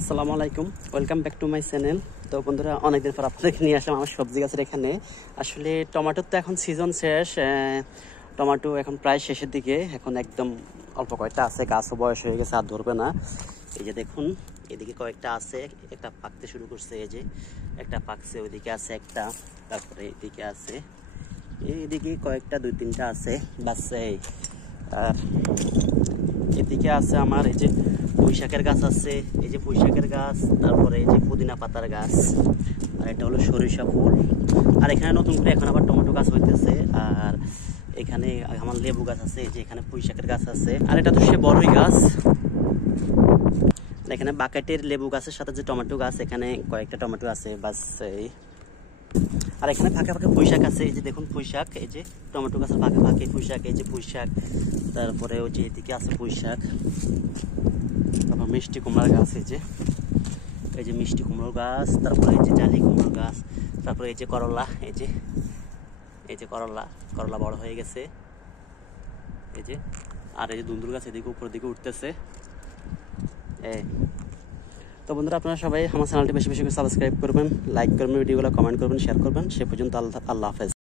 আসসালামু আলাইকুম, welcome back to my channel. তো বন্ধুরা, অনেকদিন পর আপনাদেরকে নিয়ে আসলাম আমার সবজি গাছের এখানে। আসলে টমেটোর তো এখন সিজন শেষ, টমেটো এখন প্রায় শেষের দিকে, এখন একদম অল্প কয়েকটা আছে, গাছও বয়স হয়ে গেছে, আর ধরবে না। এই যে দেখুন, এদিকে কয়েকটা আছে, একটা পাকতে শুরু করছে, এই যে একটা পাকছে, ওইদিকে আছে একটা, তারপরে এদিকে আছে, এইদিকে কয়েকটা দুই তিনটা আছে বাচ্চা। আর এদিকে আছে আমার এই যে পুঁইশাকের গাছ আছে, এই যে পুঁইশাকের গাছ, তারপরে এই যে পুদিনা পাতার গাছ, আর এটা হলো সরিষা ফুল। আর এখানে নতুন করে এখন আবার টমেটো গাছ হইতেছে। আর এখানে আমার লেবু গাছ আছে, এই যে এখানে পুঁইশাকের গাছ আছে, আর এটা তো সে বড়ই গাছ। এখানে বাকেটের লেবু গাছের সাথে যে টমেটো গাছ, এখানে কয়েকটা টমেটো আছে বাস। আর এখানে ফাঁকে ফাঁকে পুঁইশাক আছে, এই যে দেখুন পুঁইশাক, এই যে টমেটো গাছের ফাঁকে ফাঁকে পুঁইশাক, এই যে পুঁইশাক, তারপরে ওই যে এদিকে আছে পুঁইশাক, তারপর মিষ্টি কুমড়ার গাছ, এই যে মিষ্টি কুমড়ো গাছ, তারপরে এই যে জালি কুমড়ো গাছ, তারপরে এই যে করলা, এই যে করলা, করলা বড় হয়ে গেছে, এই যে। আর এই যে দুন্দুল গাছ এদিকে উপরের দিকে উঠতেছে। তো বন্ধুরা, আপনারা সবাই আমার চ্যানেলটি বেশি বেশি করে সাবস্ক্রাইব করবেন, লাইক করবেন, ভিডিওগুলো কমেন্ট করবেন, শেয়ার করবেন। সে পর্যন্ত আল্লাহ হাফেজ।